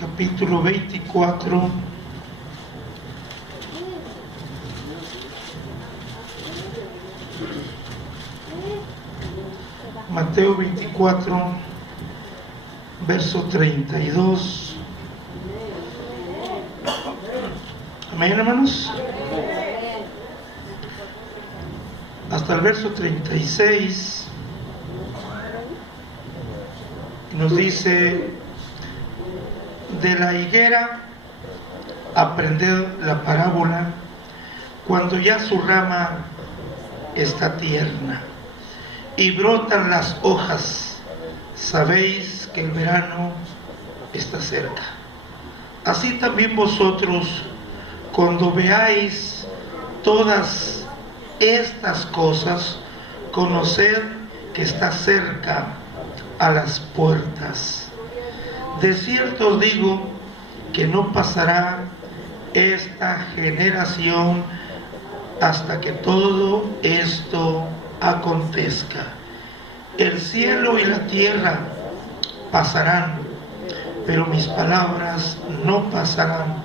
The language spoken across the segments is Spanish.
Capítulo 24, Mateo 24, verso 32. Amén, hermanos. Hasta el verso 36 nos dice: de la higuera aprended la parábola cuando ya su rama está tierna y brotan las hojas, sabéis que el verano está cerca. Así también vosotros, cuando veáis todas estas cosas, conoced que está cerca a las puertas. De cierto os digo que no pasará esta generación hasta que todo esto acontezca. El cielo y la tierra pasarán, pero mis palabras no pasarán.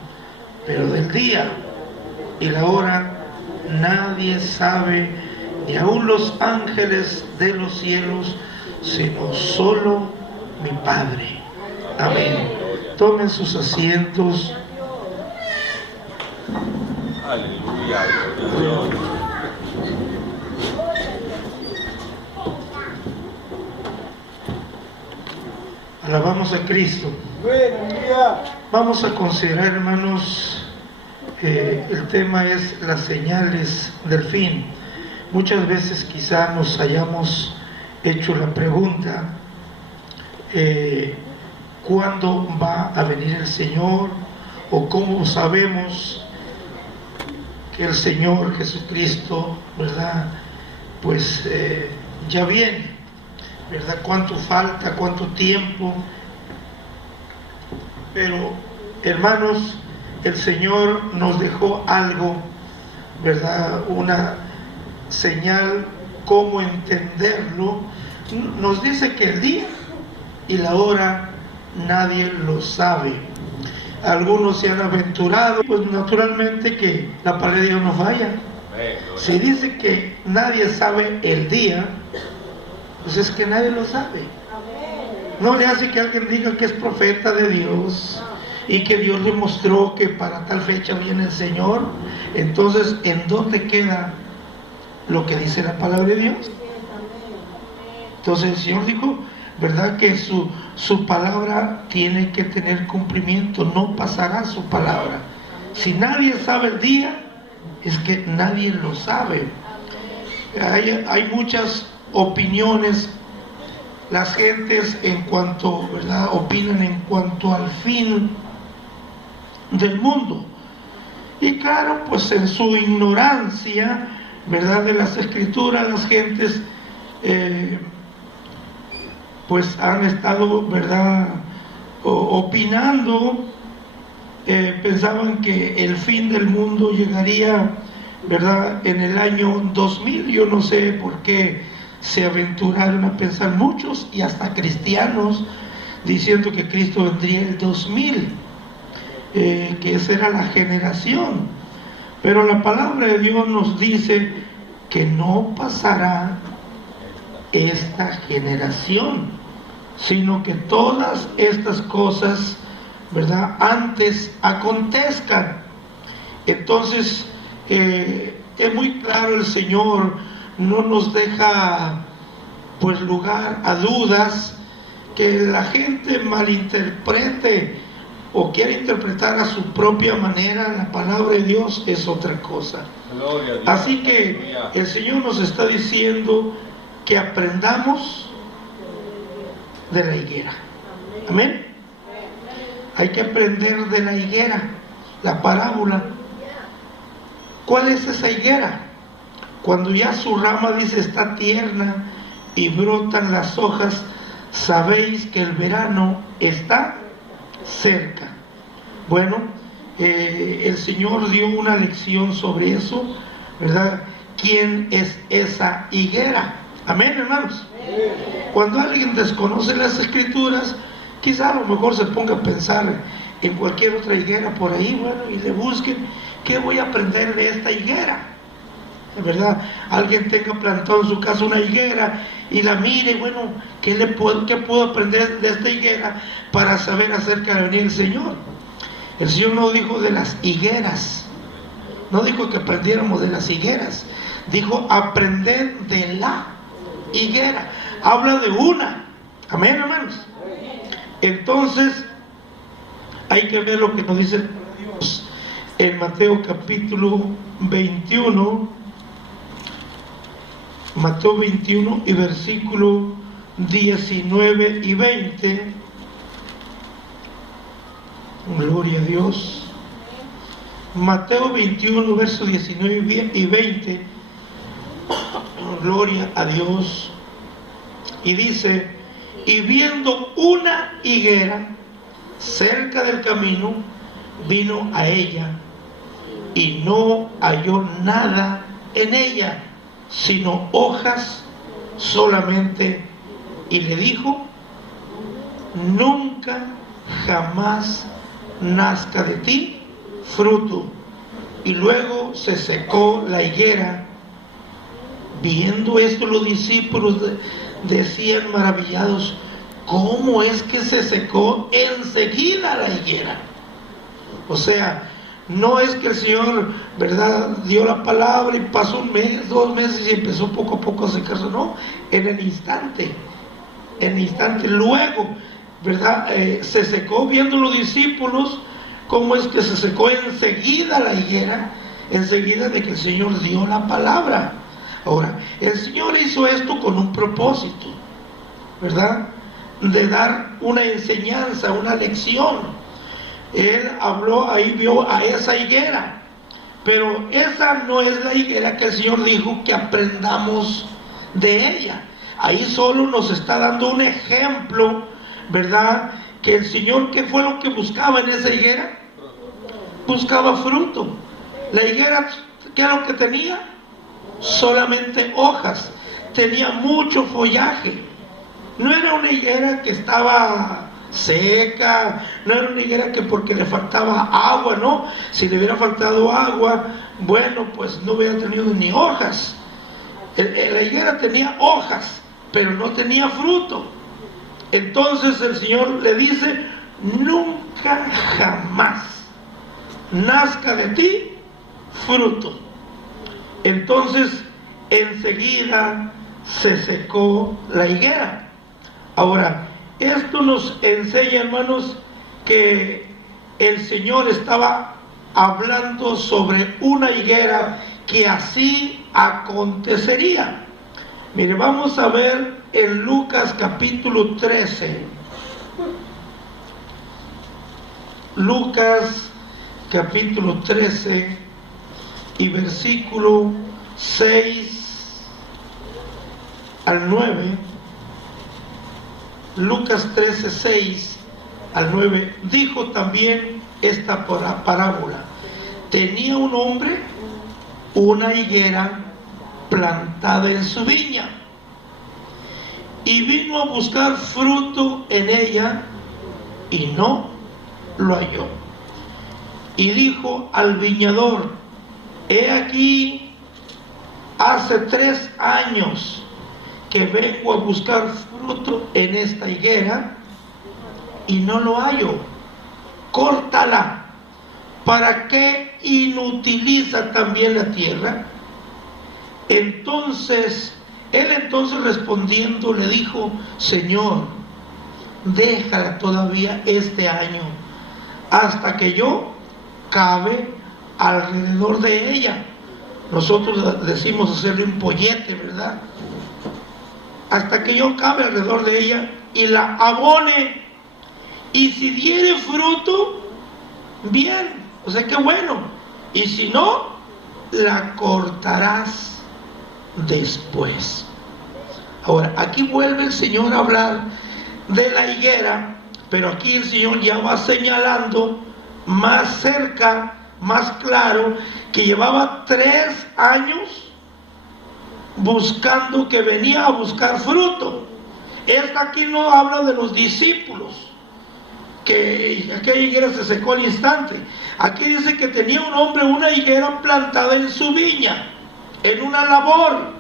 Pero del día y la hora nadie sabe, ni aun los ángeles de los cielos, sino solo mi Padre. Amén. Tomen sus asientos. Aleluya. Alabamos a Cristo. Vamos a considerar, hermanos, el tema es las señales del fin. Muchas veces quizá nos hayamos hecho la pregunta, ¿cuándo va a venir el Señor? ¿O cómo sabemos que el Señor Jesucristo, verdad, pues ya viene, verdad? ¿Cuánto falta? ¿Cuánto tiempo? Pero, hermanos, el Señor nos dejó algo, verdad, una señal, cómo entenderlo. Nos dice que el día y la hora nadie lo sabe. Algunos se han aventurado, pues naturalmente que la palabra de Dios no falla. Si dice que nadie sabe el día, pues es que nadie lo sabe. No le hace que alguien diga que es profeta de Dios y que Dios le mostró que para tal fecha viene el Señor. Entonces, ¿en dónde queda lo que dice la palabra de Dios? Entonces el Señor dijo, ¿verdad?, que su palabra tiene que tener cumplimiento, no pasará su palabra. Si nadie sabe el día, es que nadie lo sabe. Hay muchas opiniones. Las gentes en cuanto, ¿verdad?, opinan en cuanto al fin del mundo. Y claro, pues en su ignorancia, ¿verdad?, de las escrituras, las gentes pues han estado, ¿verdad?, opinando. Pensaban que el fin del mundo llegaría, ¿verdad?, en el año 2000. Yo no sé por qué se aventuraron a pensar muchos, y hasta cristianos, diciendo que Cristo vendría el 2000, que esa era la generación. Pero la palabra de Dios nos dice que no pasará esta generación, sino que todas estas cosas, ¿verdad?, antes acontezcan. Entonces, es muy claro, el Señor no nos deja pues lugar a dudas. Que la gente malinterprete o quiera interpretar a su propia manera la palabra de Dios es otra cosa. Así que el Señor nos está diciendo que aprendamos de la higuera. Amén. Hay que aprender de la higuera, la parábola. ¿Cuál es esa higuera? Cuando ya su rama, dice, está tierna y brotan las hojas, sabéis que el verano está cerca. Bueno, el Señor dio una lección sobre eso, ¿verdad? ¿Quién es esa higuera? Amén, hermanos. Cuando alguien desconoce las escrituras, quizá a lo mejor se ponga a pensar en cualquier otra higuera por ahí, bueno, y le busquen, ¿qué voy a aprender de esta higuera? De verdad, alguien tenga plantado en su casa una higuera y la mire, bueno, ¿qué puedo aprender de esta higuera para saber acerca de venir el Señor? El Señor no dijo de las higueras, no dijo que aprendiéramos de las higueras, dijo aprender de la higuera. Habla de una. Amén, hermanos. Entonces hay que ver lo que nos dice Dios en Mateo capítulo 21, Mateo 21 y versículo 19 y 20. Gloria a Dios. Mateo 21, versos 19 y 20. Gloria a Dios. Y dice: y viendo una higuera cerca del camino, vino a ella y no halló nada en ella, sino hojas solamente, y le dijo: nunca jamás nazca de ti fruto. Y luego se secó la higuera. Viendo esto, los discípulos decían maravillados: ¿cómo es que se secó enseguida la higuera? O sea, no es que el Señor, ¿verdad?, dio la palabra y pasó un mes, 2 meses y empezó poco a poco a secarse. No, en el instante, luego, ¿verdad?, se secó. Viendo los discípulos cómo es que se secó enseguida la higuera, enseguida de que el Señor dio la palabra. Ahora, el Señor hizo esto con un propósito, ¿verdad?, de dar una enseñanza, una lección. Él habló, ahí vio a esa higuera, pero esa no es la higuera que el Señor dijo que aprendamos de ella. Ahí solo nos está dando un ejemplo, ¿verdad?, que el Señor, ¿qué fue lo que buscaba en esa higuera? Buscaba fruto. La higuera, ¿qué era lo que tenía? Solamente hojas. Tenía mucho follaje. No era una higuera que estaba seca, no era una higuera que porque le faltaba agua, no. Si le hubiera faltado agua, bueno, pues no hubiera tenido ni hojas. La higuera tenía hojas, pero no tenía fruto. Entonces el Señor le dice: nunca jamás nazca de ti fruto. Entonces enseguida se secó la higuera. Ahora, esto nos enseña, hermanos, que el Señor estaba hablando sobre una higuera que así acontecería. Mire, vamos a ver en Lucas capítulo 13. Lucas capítulo 13 y versículo 6 al 9. Lucas 13, 6 al 9. Dijo también esta parábola: tenía un hombre una higuera plantada en su viña, y vino a buscar fruto en ella, y no lo halló. Y dijo al viñador: he aquí, hace 3 años que vengo a buscar fruto en esta higuera y no lo hallo. Córtala. ¿Para qué inutiliza también la tierra? Entonces él respondiendo le dijo: Señor, déjala todavía este año, hasta que yo cabe alrededor de ella. Nosotros decimos hacerle un pollete, ¿verdad? Hasta que yo cabe alrededor de ella y la abone, y si diere fruto, bien, o sea, qué bueno, y si no, la cortarás después. Ahora, aquí vuelve el Señor a hablar de la higuera, pero aquí el Señor ya va señalando más cerca, más claro, que llevaba 3 años buscando, que venía a buscar fruto. Esta aquí no habla de los discípulos, que aquella higuera se secó al instante. Aquí dice que tenía un hombre una higuera plantada en su viña, en una labor,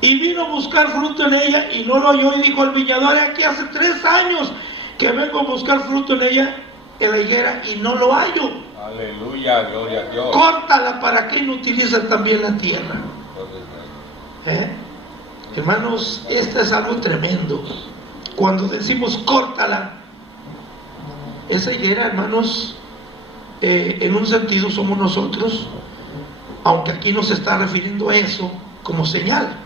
y vino a buscar fruto en ella y no lo halló, y dijo al viñador: aquí hace 3 años que vengo a buscar fruto en ella, en la higuera, y no lo hallo. Aleluya, gloria a Dios. Córtala para que inutilice también la tierra. Hermanos, esto es algo tremendo. Cuando decimos córtala, esa higuera, hermanos, en un sentido somos nosotros, aunque aquí no se está refiriendo a eso como señal,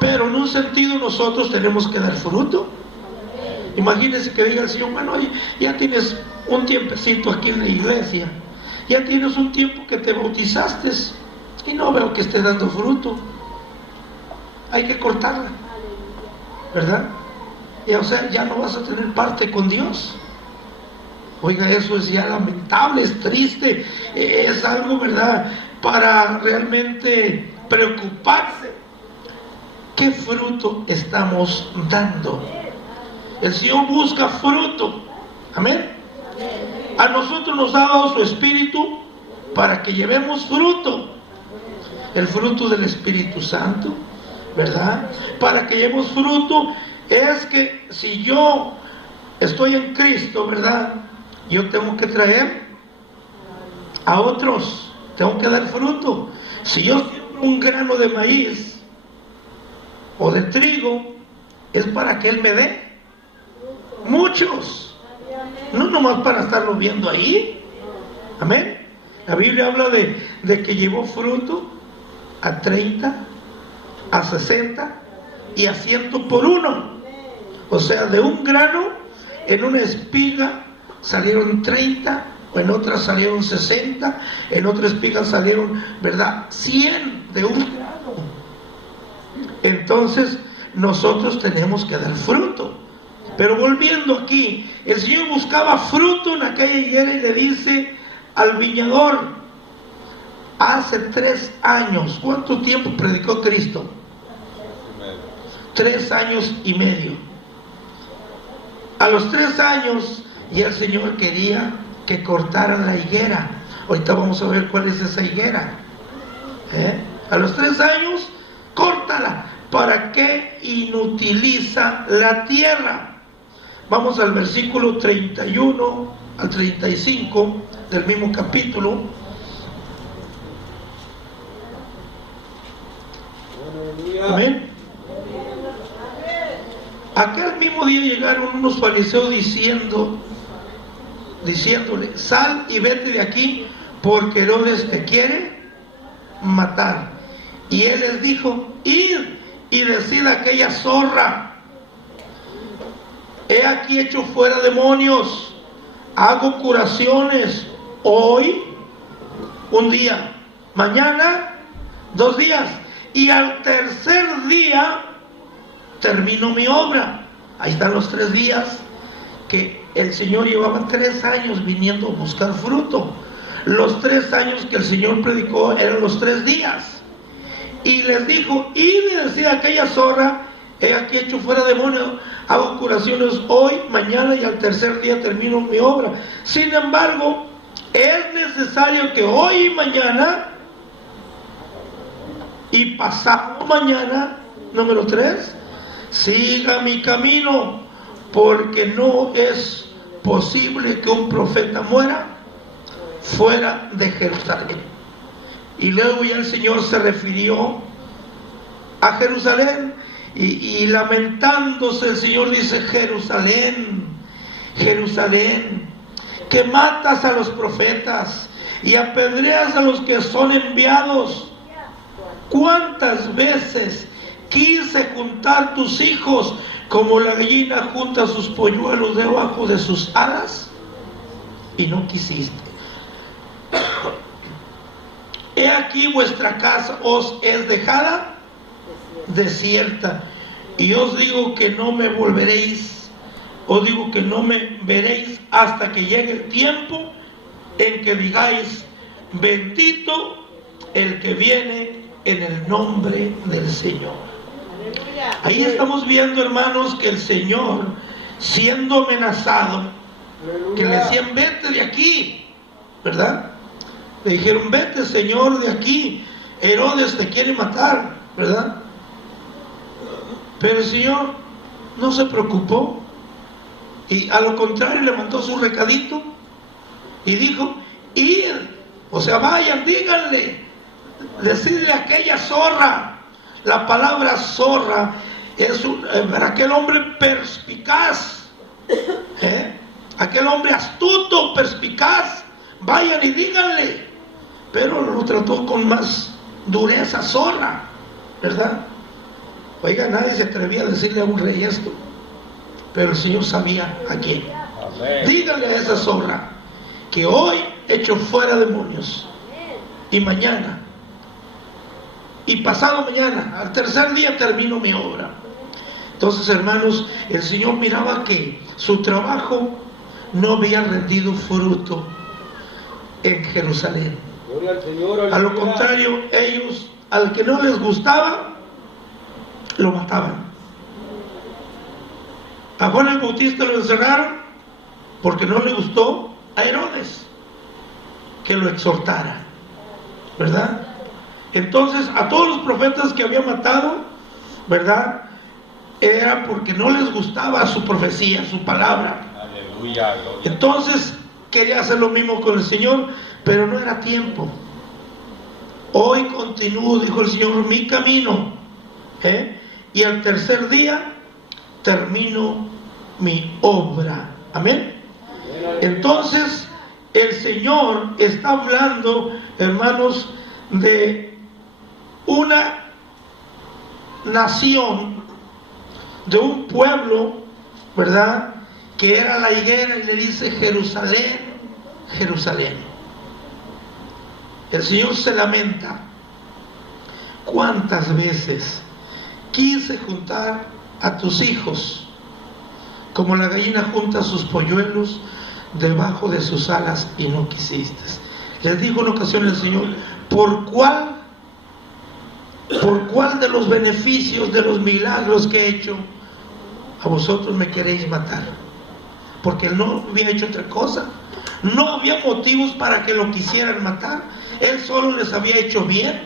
pero en un sentido nosotros tenemos que dar fruto. Imagínense que diga el Señor: bueno, ya tienes un tiempecito aquí en la iglesia, ya tienes un tiempo que te bautizaste y no veo que esté dando fruto. Hay que cortarla, ¿verdad? Y, o sea, ya no vas a tener parte con Dios. Oiga, eso es ya lamentable, es triste, es algo, ¿verdad?, para realmente preocuparse. ¿Qué fruto estamos dando? El Señor busca fruto. Amén. A nosotros nos ha dado su Espíritu para que llevemos fruto. El fruto del Espíritu Santo, ¿verdad? Para que llevemos fruto. Es que si yo estoy en Cristo, ¿verdad?, yo tengo que traer a otros, tengo que dar fruto. Si yo siembro un grano de maíz o de trigo, es para que Él me dé muchos, no nomás para estarlo viendo ahí. Amén. La Biblia habla de que llevó fruto a 30, a 60 y a 100 por uno. O sea, de un grano, en una espiga salieron 30, o en otras salieron 60, en otra espiga salieron, ¿verdad?, 100 de un grano. Entonces nosotros tenemos que dar fruto. Pero volviendo aquí, el Señor buscaba fruto en aquella higuera y le dice al viñador: hace 3 años, ¿cuánto tiempo predicó Cristo? 3 años y medio. A los 3 años ya el Señor quería que cortaran la higuera. Ahorita vamos a ver cuál es esa higuera. A los 3 años, córtala. ¿Para qué inutiliza la tierra? Vamos al versículo 31 al 35 del mismo capítulo. Amén. Aquel mismo día llegaron unos fariseos diciéndole: sal y vete de aquí, porque Herodes te quiere matar. Y él les dijo: id y decid a aquella zorra: he aquí hecho fuera demonios, hago curaciones, hoy un día, mañana 2 días, y al tercer día termino mi obra. Ahí están los 3 días que el Señor llevaba 3 años viniendo a buscar fruto. Los 3 años que el Señor predicó eran los 3 días. Y les dijo: id y decid a aquella zorra: he aquí hecho fuera demonios, hago curaciones hoy, mañana, y al tercer día termino mi obra. Sin embargo, es necesario que hoy y mañana y pasado mañana, número 3, siga mi camino, porque no es posible que un profeta muera fuera de Jerusalén. Y luego ya el Señor se refirió a Jerusalén y lamentándose el Señor dice: Jerusalén, Jerusalén, que matas a los profetas y apedreas a los que son enviados. ¿Cuántas veces quise juntar tus hijos como la gallina junta sus polluelos debajo de sus alas? Y no quisiste. He aquí vuestra casa os es dejada desierta. Y os digo que no me volveréis, os digo que no me veréis hasta que llegue el tiempo en que digáis: bendito el que viene en el nombre del Señor. Ahí estamos viendo, hermanos, que el Señor, siendo amenazado, que le decían, vete de aquí, ¿verdad? Le dijeron, vete, Señor, de aquí, Herodes te quiere matar, ¿verdad? Pero el Señor no se preocupó, y a lo contrario le mandó su recadito y dijo, id, o sea, vayan, díganle, decirle a aquella zorra. La palabra zorra es aquel hombre perspicaz, aquel hombre astuto, perspicaz. Vayan y díganle. Pero lo trató con más dureza, zorra, ¿verdad? Oiga, nadie se atrevía a decirle a un rey esto, pero el Señor sabía a quién. Amén. Díganle a esa zorra que hoy echo fuera demonios, y mañana y pasado mañana, al tercer día, termino mi obra. Entonces, hermanos, el Señor miraba que su trabajo no había rendido fruto en Jerusalén. A lo contrario, ellos, al que no les gustaba, lo mataban. A Juan el Bautista lo encerraron porque no le gustó a Herodes que lo exhortara, ¿verdad? Entonces, a todos los profetas que había matado, ¿verdad?, era porque no les gustaba su profecía, su palabra. Aleluya, gloria. Entonces, quería hacer lo mismo con el Señor, pero no era tiempo. Hoy continúo, dijo el Señor, mi camino, y al tercer día termino mi obra. Amén. Entonces, el Señor está hablando, hermanos, de una nación, de un pueblo, ¿verdad?, que era la higuera, y le dice, Jerusalén, Jerusalén. El Señor se lamenta. ¿Cuántas veces quise juntar a tus hijos como la gallina junta sus polluelos debajo de sus alas, y no quisiste? Les dijo en ocasión el Señor, ¿por cuál de los beneficios, de los milagros que he hecho, a vosotros me queréis matar? Porque Él no había hecho otra cosa. No había motivos para que lo quisieran matar. Él solo les había hecho bien.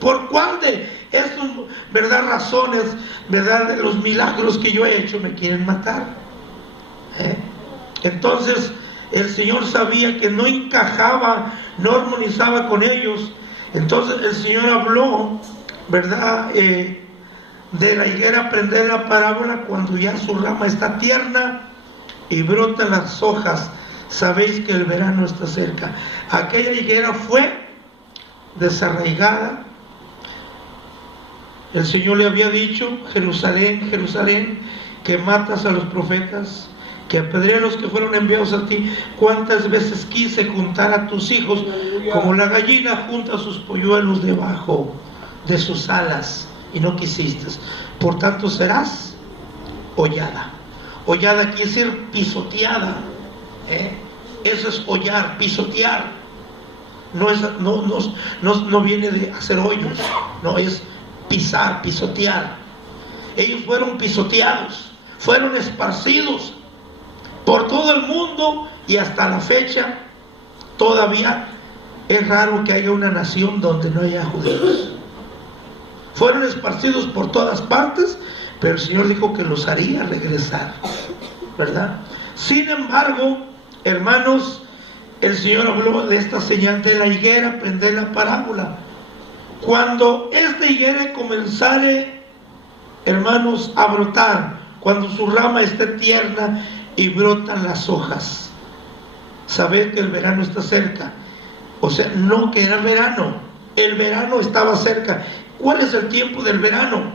¿Por cuál de estas, verdad, razones, verdad, de los milagros que yo he hecho me quieren matar? Entonces el Señor sabía que no encajaba, no armonizaba con ellos. Entonces el Señor habló, ¿verdad?, de la higuera, aprender la parábola, cuando ya su rama está tierna y brotan las hojas, sabéis que el verano está cerca. Aquella higuera fue desarraigada. El Señor le había dicho, Jerusalén, Jerusalén, que matas a los profetas, que apedreas a los que fueron enviados a ti. ¿Cuántas veces quise juntar a tus hijos como la gallina junta sus polluelos debajo de sus alas, y no quisiste? Por tanto serás hollada. Hollada quiere decir pisoteada. Eso es hollar, pisotear. No viene de hacer hoyos, no, es pisar, pisotear. Ellos fueron pisoteados, fueron esparcidos por todo el mundo, y hasta la fecha todavía es raro que haya una nación donde no haya judíos. Fueron esparcidos por todas partes, pero el Señor dijo que los haría regresar, ¿verdad? Sin embargo, hermanos, el Señor habló de esta señal de la higuera, aprender la parábola. Cuando esta higuera comenzare, hermanos, a brotar, cuando su rama esté tierna y brotan las hojas, sabed que el verano está cerca. O sea, no que era verano, el verano estaba cerca. ¿Cuál es el tiempo del verano?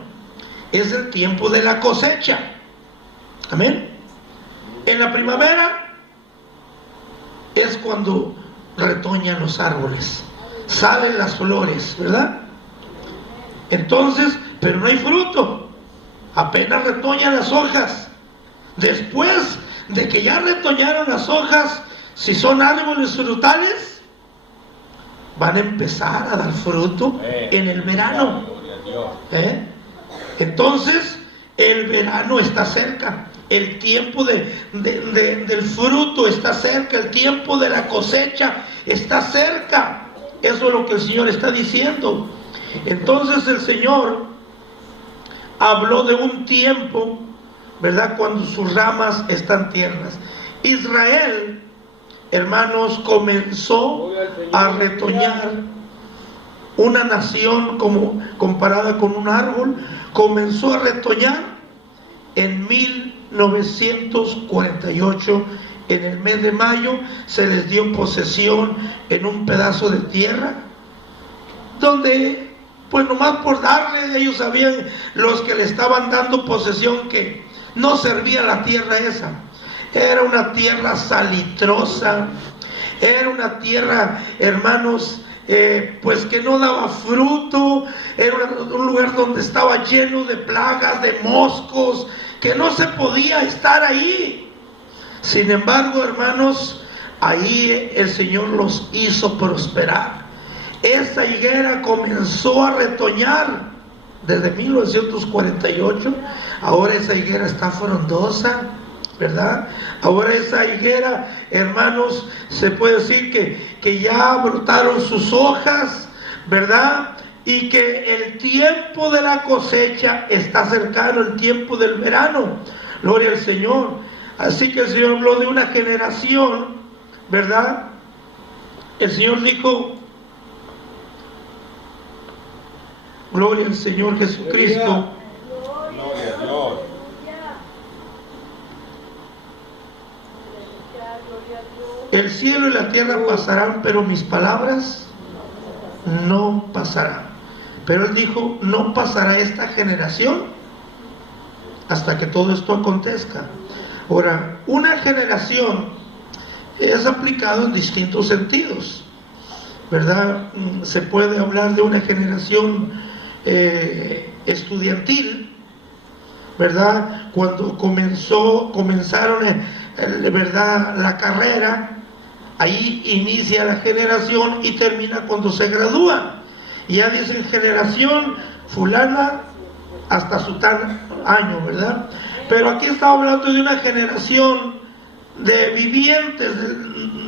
Es el tiempo de la cosecha. Amén. En la primavera es cuando retoñan los árboles, salen las flores, ¿verdad? Entonces, pero no hay fruto, apenas retoñan las hojas. Después de que ya retoñaron las hojas, si son árboles frutales, van a empezar a dar fruto en el verano. Entonces, el verano está cerca, el tiempo del fruto está cerca, el tiempo de la cosecha está cerca. Eso es lo que el Señor está diciendo. Entonces el Señor habló de un tiempo, ¿verdad?, cuando sus ramas están tiernas. Israel, hermanos, comenzó a retoñar. Una nación como comparada con un árbol comenzó a retoñar en 1948. En el mes de mayo se les dio posesión en un pedazo de tierra donde, pues nomás por darle, ellos sabían, los que le estaban dando posesión, que no servía la tierra esa. Era una tierra salitrosa, era una tierra, hermanos, pues que no daba fruto. Era un lugar donde estaba lleno de plagas, de moscos, que no se podía estar ahí. Sin embargo, hermanos, ahí el Señor los hizo prosperar. Esa higuera comenzó a retoñar desde 1948. Ahora esa higuera está frondosa, ¿verdad? Ahora esa higuera, hermanos, se puede decir que ya brotaron sus hojas, ¿verdad? Y que el tiempo de la cosecha está cercano, el tiempo del verano. Gloria al Señor. Así que el Señor habló de una generación, ¿verdad? El Señor dijo, gloria al Señor Jesucristo. Gloria a Dios. El cielo y la tierra pasarán, pero mis palabras no pasarán. Pero Él dijo, no pasará esta generación hasta que todo esto acontezca. Ahora, una generación es aplicado en distintos sentidos, ¿verdad? Se puede hablar de una generación estudiantil, ¿verdad? Cuando comenzaron, ¿verdad?, la carrera, ahí inicia la generación y termina cuando se gradúan. Y ya dicen generación fulana hasta su tal año, ¿verdad? Pero aquí estamos hablando de una generación de vivientes,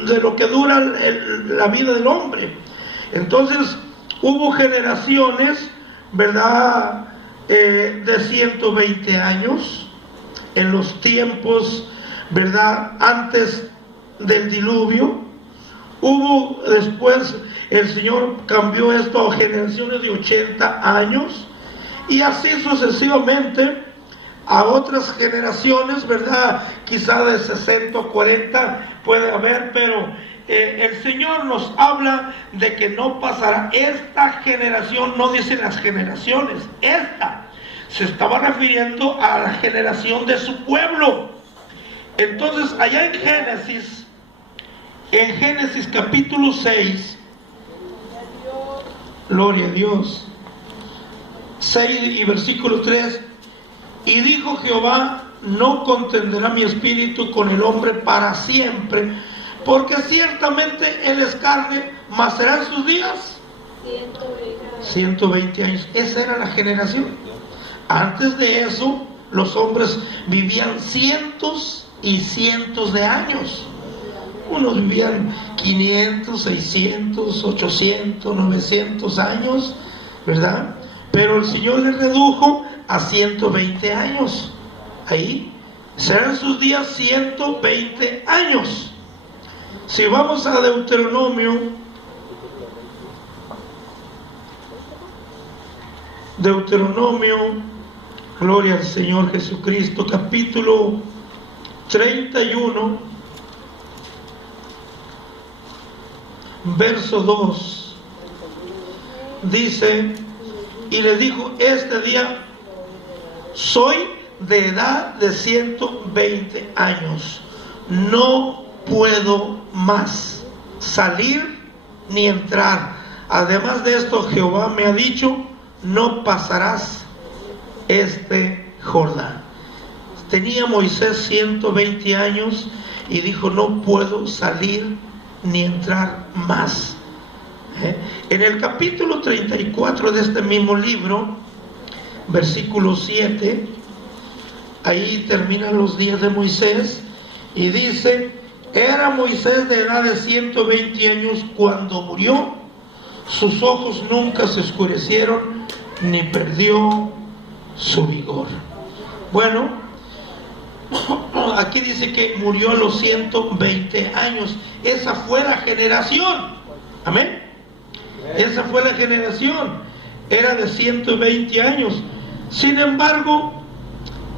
de lo que dura la vida del hombre. Entonces, hubo generaciones, ¿verdad?, de 120 años, en los tiempos, ¿verdad?, antes del diluvio. Hubo después, el Señor cambió esto a generaciones de 80 años, y así sucesivamente a otras generaciones, ¿verdad? Quizá de 60 o 40 puede haber, pero el Señor nos habla de que no pasará esta generación. No dice las generaciones, esta se estaba refiriendo a la generación de su pueblo. Entonces, allá en Génesis capítulo 6, gloria a Dios, 6 y versículo 3, y dijo Jehová, no contenderá mi espíritu con el hombre para siempre, porque ciertamente él es carne, mas serán sus días 120 años. Esa era la generación. Antes de eso, los hombres vivían cientos y cientos de años. Unos vivían 500, 600, 800, 900 años, ¿verdad? Pero el Señor les redujo a 120 años. Ahí serán sus días 120 años. Si vamos a Deuteronomio, gloria al Señor Jesucristo, capítulo 31, verso 2, dice, y le dijo, este día soy de edad de 120 años, no puedo más salir ni entrar. Además de esto, Jehová me ha dicho, no pasarás este Jordán. Tenía Moisés 120 años y dijo, no puedo salir ni entrar más. En el capítulo 34 de este mismo libro, versículo 7, ahí terminan los días de Moisés y dice: era Moisés de edad de 120 años cuando murió, sus ojos nunca se oscurecieron ni perdió su vigor. Bueno, aquí dice que murió a los 120 años. Esa fue la generación. Amén. Esa fue la generación. Era de 120 años. Sin embargo,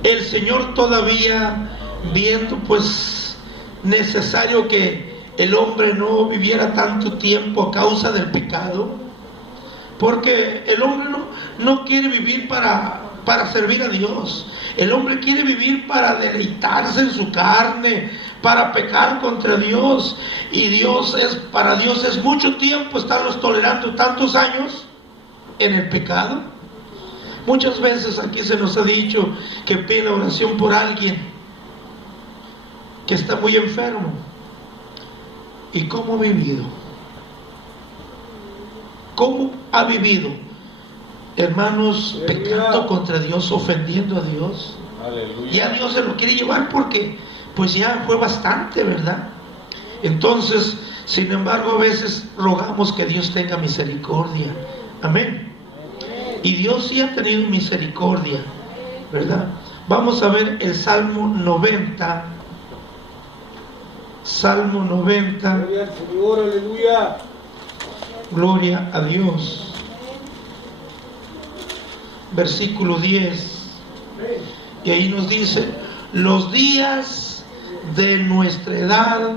el Señor todavía, viendo pues necesario que el hombre no viviera tanto tiempo a causa del pecado, porque el hombre no quiere vivir para servir a Dios. El hombre quiere vivir para deleitarse en su carne, para pecar contra Dios. Y para Dios es mucho tiempo estarlos tolerando tantos años en el pecado. Muchas veces aquí se nos ha dicho que pide oración por alguien que está muy enfermo. ¿Y cómo ha vivido? ¿Cómo ha vivido? Hermanos, pecando contra Dios, ofendiendo a Dios. Aleluya. Ya Dios se lo quiere llevar porque pues ya fue bastante, ¿verdad? Entonces, sin embargo, a veces rogamos que Dios tenga misericordia. Amén. Y Dios sí ha tenido misericordia, ¿verdad? Vamos a ver el Salmo 90. Salmo 90. Gloria al Señor, aleluya. Gloria a Dios. Versículo 10. Y ahí nos dice: los días de nuestra edad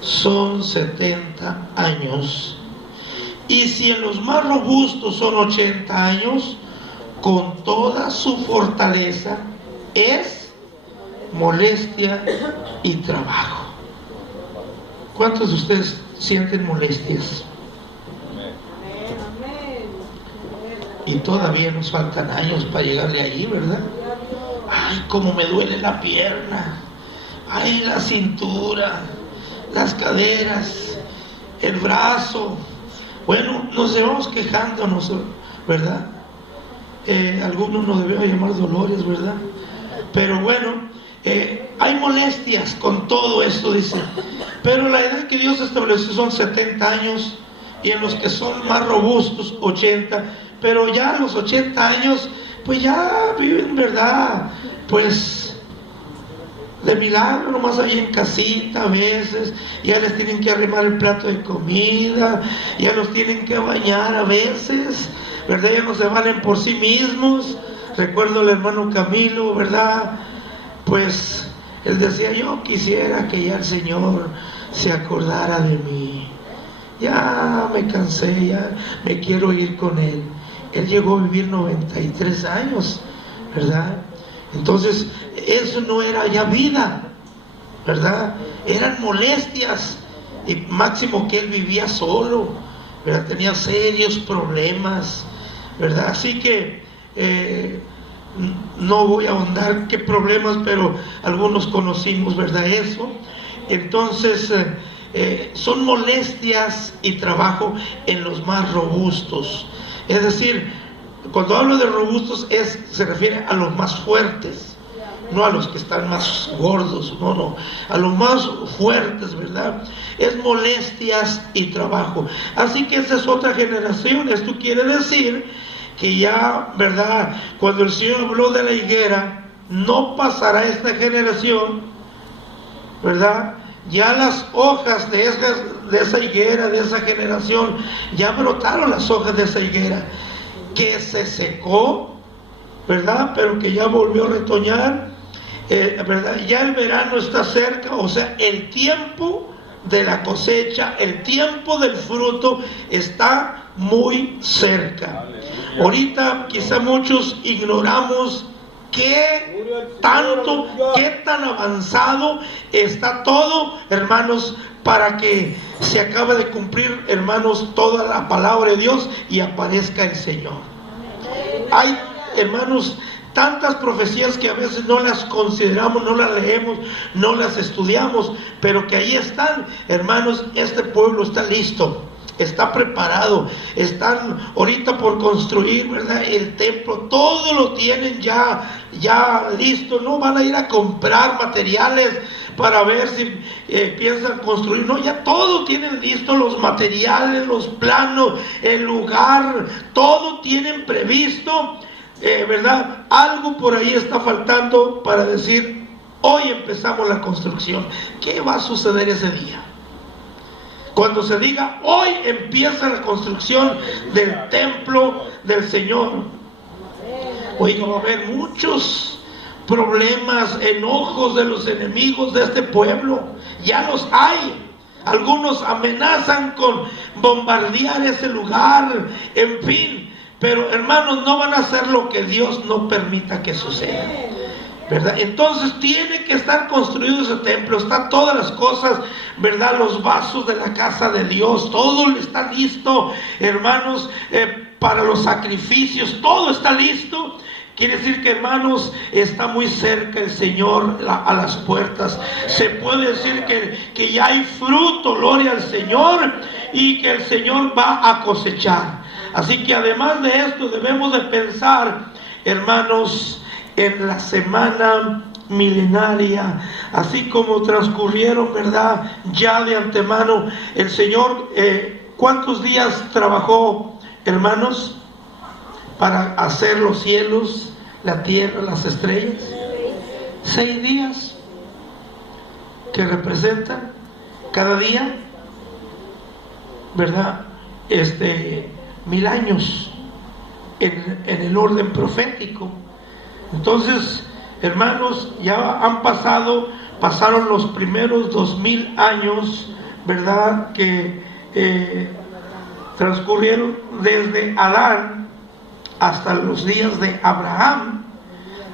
son 70 años. Y si en los más robustos son 80 años, con toda su fortaleza es molestia y trabajo. ¿Cuántos de ustedes sienten molestias? Y todavía nos faltan años para llegarle allí, ¿verdad? Ay, cómo me duele la pierna, ay, la cintura, las caderas, el brazo. Bueno, nos llevamos quejándonos, ¿verdad? Algunos nos debemos llamar dolores, ¿verdad? Pero bueno, hay molestias con todo esto, dice. Pero la edad que Dios estableció son 70 años, y en los que son más robustos 80. Pero ya a los 80 años, pues ya viven, ¿verdad? Pues de milagro, nomás ahí en casita a veces. Ya les tienen que arrimar el plato de comida, ya los tienen que bañar a veces, ¿verdad? Ya no se valen por sí mismos. Recuerdo al hermano Camilo, ¿verdad? Pues él decía: yo quisiera que ya el Señor se acordara de mí. Ya me cansé, ya me quiero ir con Él. Él llegó a vivir 93 años, ¿verdad? Entonces, eso no era ya vida, ¿verdad? Eran molestias, y máximo que él vivía solo, ¿verdad? Tenía serios problemas, ¿verdad? Así que no voy a ahondar qué problemas, pero algunos conocimos, ¿verdad? Eso. Entonces, son molestias y trabajo en los más robustos. Es decir, cuando hablo de robustos se refiere a los más fuertes, no a los que están más gordos, no, a los más fuertes, ¿verdad? Es molestias y trabajo. Así que esa es otra generación. Esto quiere decir que ya, ¿verdad? Cuando el Señor habló de la higuera, no pasará esta generación, ¿verdad? Ya las hojas de esa higuera, de esa generación, ya brotaron las hojas de esa higuera, que se secó, ¿verdad? Pero que ya volvió a retoñar, ¿verdad? Ya el verano está cerca, o sea, el tiempo de la cosecha, el tiempo del fruto está muy cerca. Ahorita quizá muchos ignoramos qué tanto, qué tan avanzado está todo, hermanos, para que se acabe de cumplir, hermanos, toda la palabra de Dios y aparezca el Señor. Hay, hermanos, tantas profecías que a veces no las consideramos, no las leemos, no las estudiamos, pero que ahí están, hermanos. Este pueblo está listo, está preparado. Están ahorita por construir, ¿verdad?, el templo. Todo lo tienen ya listo. No van a ir a comprar materiales para ver si piensan construir. No, ya todo tienen listo, los materiales, los planos, el lugar, todo tienen previsto, ¿verdad? Algo por ahí está faltando para decir, hoy empezamos la construcción. ¿Qué va a suceder ese día? Cuando se diga, hoy empieza la construcción del templo del Señor. Hoy no va a haber muchos problemas, enojos de los enemigos de este pueblo. Ya los hay. Algunos amenazan con bombardear ese lugar, en fin. Pero hermanos, no van a hacer lo que Dios no permita que suceda, ¿verdad? Entonces tiene que estar construido ese templo. Están todas las cosas, ¿verdad? Los vasos de la casa de Dios, todo está listo, hermanos, para los sacrificios, todo está listo. Quiere decir que, hermanos, está muy cerca el Señor a las puertas. Se puede decir que ya hay fruto, gloria al Señor, y que el Señor va a cosechar. Así que además de esto debemos de pensar, hermanos, en la semana milenaria, así como transcurrieron, ¿verdad?, ya de antemano. El Señor, ¿cuántos días trabajó, hermanos, para hacer los cielos, la tierra, las estrellas? 6 días, que representan cada día, ¿verdad?, 1000 años en el orden profético. Entonces, hermanos, ya pasaron los primeros 2000 años, ¿verdad?, que transcurrieron desde Adán hasta los días de Abraham.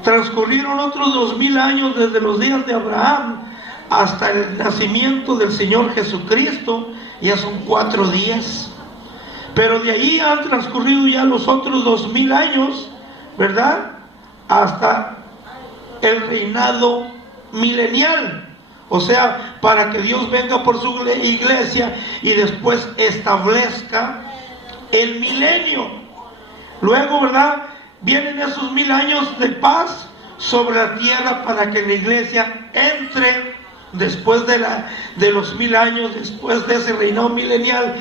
Transcurrieron otros 2000 años desde los días de Abraham hasta el nacimiento del Señor Jesucristo. Ya son 4 días. Pero de ahí han transcurrido ya los otros 2000 años, ¿verdad?, hasta el reinado milenial. O sea, para que Dios venga por su iglesia y después establezca el milenio. Luego, ¿verdad?, vienen esos 1000 años de paz sobre la tierra para que la iglesia entre después de los 1000 años, después de ese reinado milenial.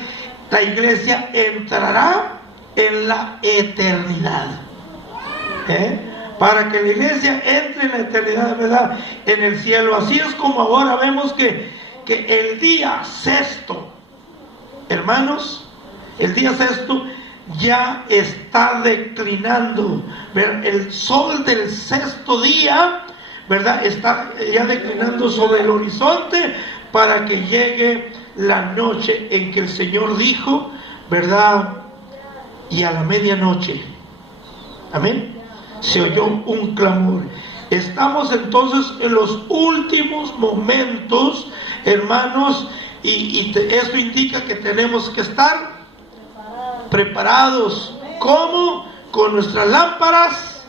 La iglesia entrará en la eternidad. Para que la iglesia entre en la eternidad, ¿verdad?, en el cielo. Así es como ahora vemos que el día sexto, hermanos, el día sexto ya está declinando. El sol del sexto día, ¿verdad?, está ya declinando sobre el horizonte para que llegue la noche en que el Señor dijo, ¿verdad?, y a la medianoche, amén, se oyó un clamor. Estamos entonces en los últimos momentos, hermanos, y eso indica que tenemos que estar preparados. ¿Cómo? Con nuestras lámparas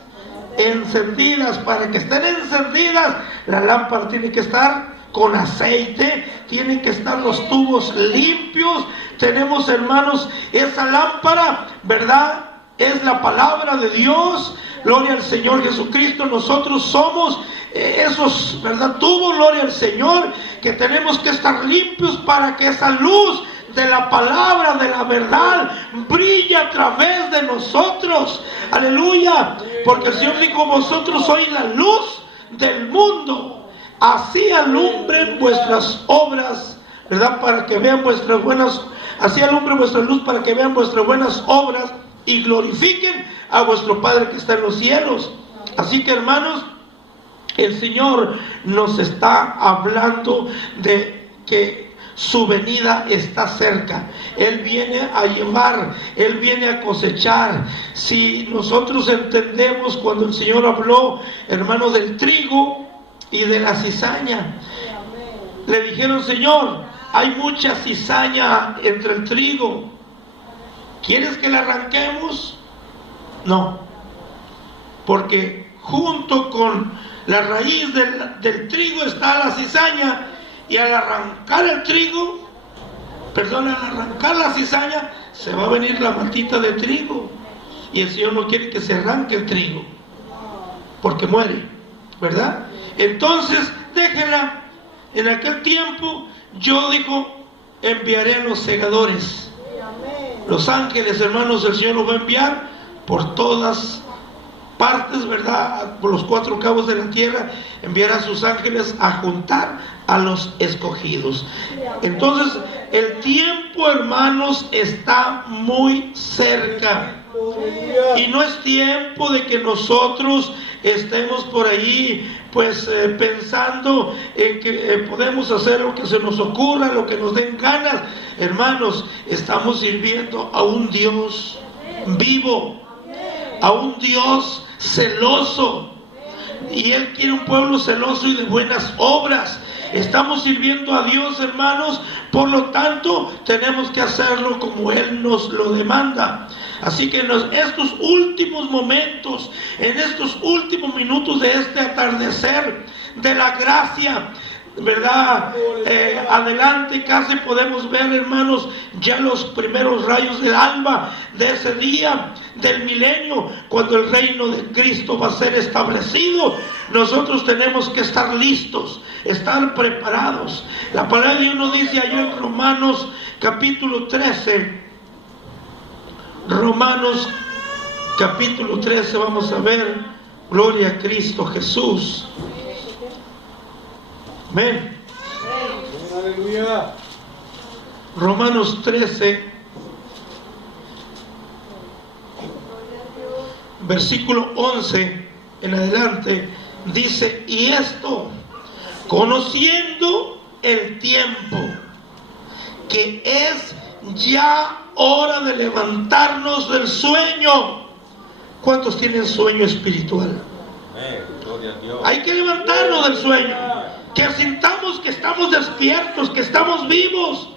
encendidas. Para que estén encendidas, la lámpara tiene que estar con aceite, tienen que estar los tubos limpios. Tenemos, hermanos, esa lámpara, ¿verdad?, es la palabra de Dios. Gloria al Señor Jesucristo. Nosotros somos esos, ¿verdad?, tubos, gloria al Señor, que tenemos que estar limpios para que esa luz de la palabra, de la verdad, brilla a través de nosotros. Aleluya. Porque el Señor dijo, vosotros sois la luz del mundo. Así alumbren vuestras obras, ¿verdad?, para que vean vuestras buenas, así alumbren vuestra luz para que vean vuestras buenas obras y glorifiquen a vuestro Padre que está en los cielos. Así que, hermanos, el Señor nos está hablando de que su venida está cerca. Él viene a llevar, Él viene a cosechar. Si nosotros entendemos cuando el Señor habló, hermano, del trigo y de la cizaña, le dijeron, Señor, hay mucha cizaña entre el trigo, ¿quieres que la arranquemos? No, porque junto con la raíz del trigo está la cizaña, y al arrancar el trigo Perdón, al arrancar la cizaña se va a venir la matita de trigo, y el Señor no quiere que se arranque el trigo porque muere, ¿verdad? Entonces déjenla. En aquel tiempo yo, dijo, enviaré a los segadores. Los ángeles, hermanos, el Señor los va a enviar por todas partes, ¿verdad? Por los cuatro cabos de la tierra, enviará a sus ángeles a juntar a los escogidos. Entonces, el tiempo, hermanos, está muy cerca. Y no es tiempo de que nosotros estemos por ahí pues pensando en que podemos hacer lo que se nos ocurra, lo que nos den ganas. Hermanos, estamos sirviendo a un Dios vivo, a un Dios celoso, y Él quiere un pueblo celoso y de buenas obras. Estamos sirviendo a Dios, hermanos, por lo tanto tenemos que hacerlo como Él nos lo demanda. Así que en estos últimos momentos, en estos últimos minutos de este atardecer de la gracia, ¿verdad? Adelante casi podemos ver, hermanos, ya los primeros rayos del alba de ese día del milenio, cuando el reino de Cristo va a ser establecido. Nosotros tenemos que estar listos, estar preparados. La palabra de Dios nos dice allá en Romanos capítulo 13, Romanos capítulo 13, vamos a ver, gloria a Cristo Jesús. Amén. Aleluya. Romanos 13, versículo 11 en adelante, dice: y esto, conociendo el tiempo, que es ya hora de levantarnos del sueño. ¿Cuántos tienen sueño espiritual? Hay que levantarnos del sueño, que sintamos que estamos despiertos, que estamos vivos.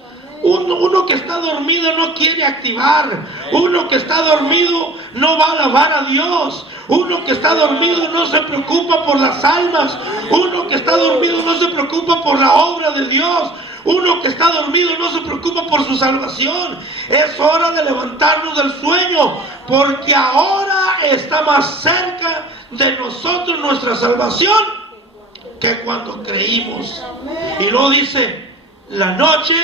Uno que está dormido no quiere activar. Uno que está dormido no va a alabar a Dios. Uno que está dormido no se preocupa por las almas. Uno que está dormido no se preocupa por la obra de Dios. Uno que está dormido no se preocupa por su salvación. Es hora de levantarnos del sueño, porque ahora está más cerca de nosotros nuestra salvación que cuando creímos. Y luego dice: la noche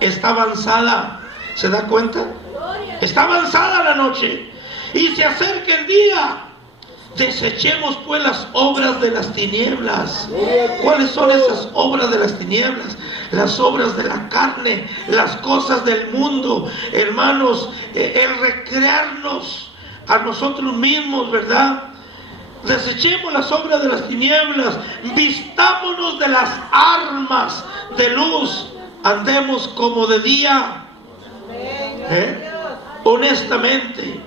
está avanzada. ¿Se da cuenta? Está avanzada la noche y se acerca el día. Desechemos pues las obras de las tinieblas. ¿Cuáles son esas obras de las tinieblas? Las obras de la carne, las cosas del mundo, hermanos, el recrearnos a nosotros mismos, ¿verdad? Desechemos las obras de las tinieblas, vistámonos de las armas de luz, andemos como de día, honestamente,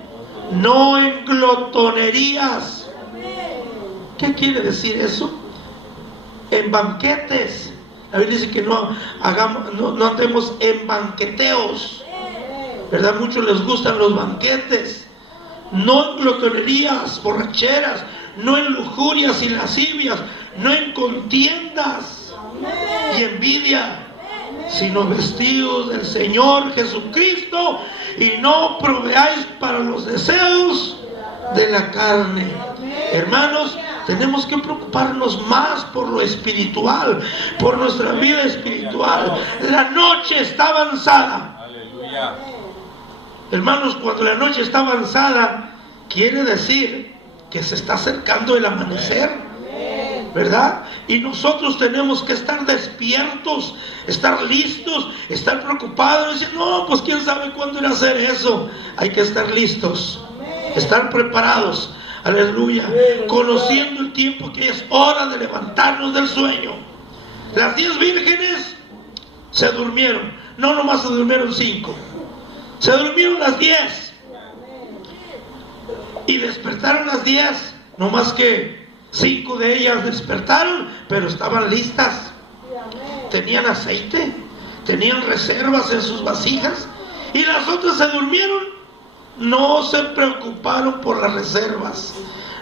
no en glotonerías. ¿Qué quiere decir eso? En banquetes. La Biblia dice que no andemos en banqueteos, ¿verdad? Muchos les gustan los banquetes. No en glotonerías, borracheras, no en lujurias y lascivias, no en contiendas y envidia, sino vestidos del Señor Jesucristo, y no proveáis para los deseos de la carne. Hermanos, tenemos que preocuparnos más por lo espiritual, por nuestra vida espiritual. La noche está avanzada. Aleluya. Hermanos, cuando la noche está avanzada, quiere decir que se está acercando el amanecer, ¿verdad? Y nosotros tenemos que estar despiertos, estar listos, estar preocupados. Decir, no, pues quién sabe cuándo ir a hacer eso. Hay que estar listos, estar preparados. Aleluya. Conociendo el tiempo, que es hora de levantarnos del sueño. Las 10 vírgenes se durmieron. No nomás se durmieron 5. Se durmieron las 10 y despertaron las 10. No más que 5 de ellas despertaron, pero estaban listas. Tenían aceite, tenían reservas en sus vasijas. Y las otras se durmieron. No se preocuparon por las reservas,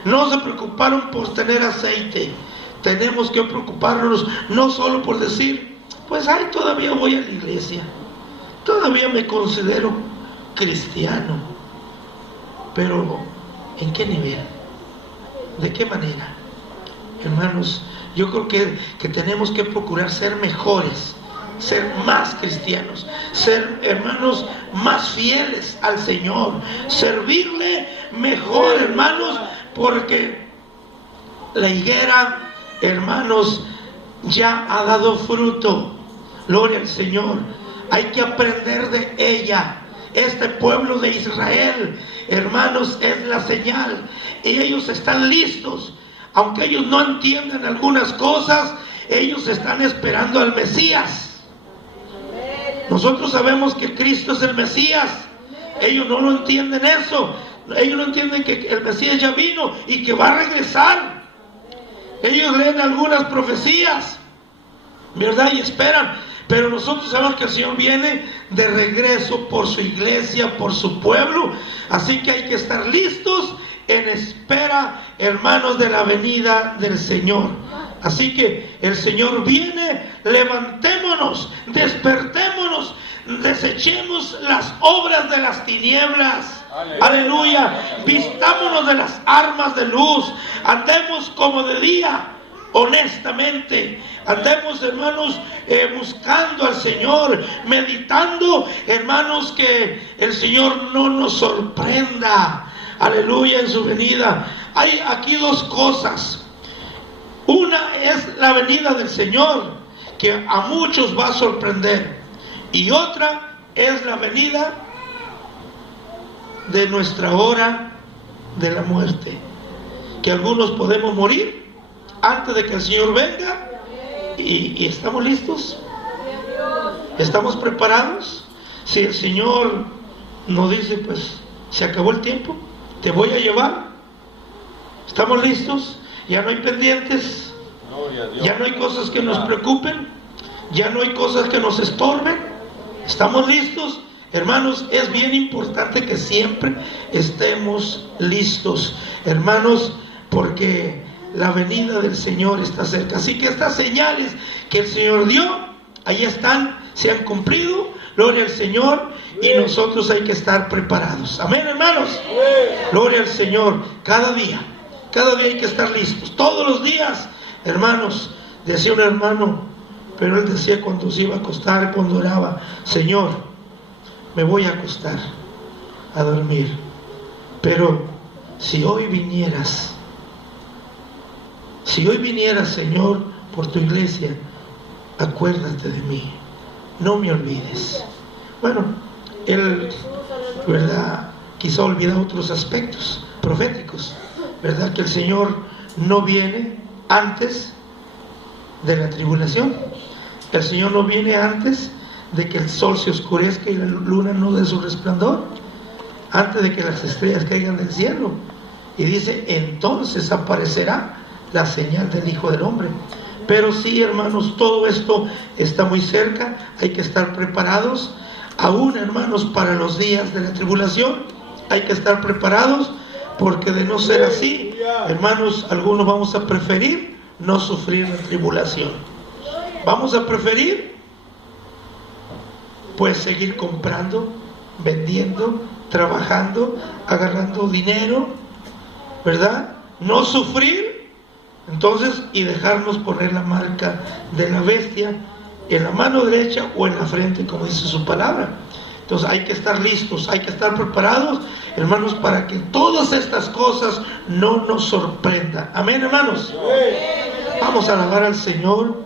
no se preocuparon por tener aceite. Tenemos que preocuparnos no solo por decir, pues ay, todavía voy a la iglesia, todavía me considero cristiano, pero ¿en qué nivel? ¿De qué manera? Hermanos, yo creo que tenemos que procurar ser mejores, ser más cristianos, ser, hermanos, más fieles al Señor, servirle mejor, hermanos, porque la higuera, hermanos, ya ha dado fruto. Gloria al Señor. Hay que aprender de ella. Este pueblo de Israel, hermanos, es la señal, y ellos están listos. Aunque ellos no entiendan algunas cosas, ellos están esperando al Mesías. Nosotros sabemos que Cristo es el Mesías. Ellos no lo entienden eso. Ellos no entienden que el Mesías ya vino y que va a regresar. Ellos leen algunas profecías, ¿verdad? Y esperan. Pero nosotros sabemos que el Señor viene de regreso por su iglesia, por su pueblo. Así que hay que estar listos en espera, hermanos, de la venida del Señor. Así que el Señor viene, levantémonos, despertémonos, desechemos las obras de las tinieblas. Aleluya. Vistámonos de las armas de luz, andemos como de día, honestamente, andemos, hermanos, buscando al Señor, meditando, hermanos, que el Señor no nos sorprenda, aleluya, en su venida. Hay aquí dos cosas. Una es la venida del Señor, que a muchos va a sorprender, y otra es la venida de nuestra hora de la muerte, que algunos podemos morir antes de que el Señor venga. Y estamos listos, estamos preparados. Si el Señor nos dice, pues se acabó el tiempo, te voy a llevar, estamos listos. Ya no hay pendientes, ya no hay cosas que nos preocupen, ya no hay cosas que nos estorben. Estamos listos. Hermanos, es bien importante que siempre estemos listos, hermanos, porque la venida del Señor está cerca. Así que estas señales que el Señor dio, ahí están, se han cumplido. Gloria al Señor. Y nosotros hay que estar preparados. Amén, hermanos. Gloria al Señor. Cada día hay que estar listos. Todos los días, hermanos. Decía un hermano, pero él decía cuando se iba a acostar, cuando oraba: Señor, me voy a acostar a dormir, pero si hoy vinieras, Señor, por tu iglesia, acuérdate de mí, no me olvides. Bueno, él, ¿verdad?, quizá olvida otros aspectos proféticos, ¿verdad?, que el Señor no viene antes de la tribulación. El Señor no viene antes de que el sol se oscurezca y la luna no dé su resplandor, antes de que las estrellas caigan del cielo. Y dice, entonces aparecerá la señal del Hijo del Hombre. Pero sí, hermanos, todo esto está muy cerca. Hay que estar preparados, aún, hermanos, para los días de la tribulación. Hay que estar preparados, porque de no ser así, hermanos, algunos vamos a preferir no sufrir la tribulación. Vamos a preferir, pues, seguir comprando, vendiendo, trabajando, agarrando dinero, ¿verdad? No sufrir, entonces, y dejarnos poner la marca de la bestia en la mano derecha o en la frente, como dice su palabra. Entonces hay que estar listos, hay que estar preparados, hermanos, para que todas estas cosas no nos sorprendan. Amén, hermanos. Vamos a alabar al Señor.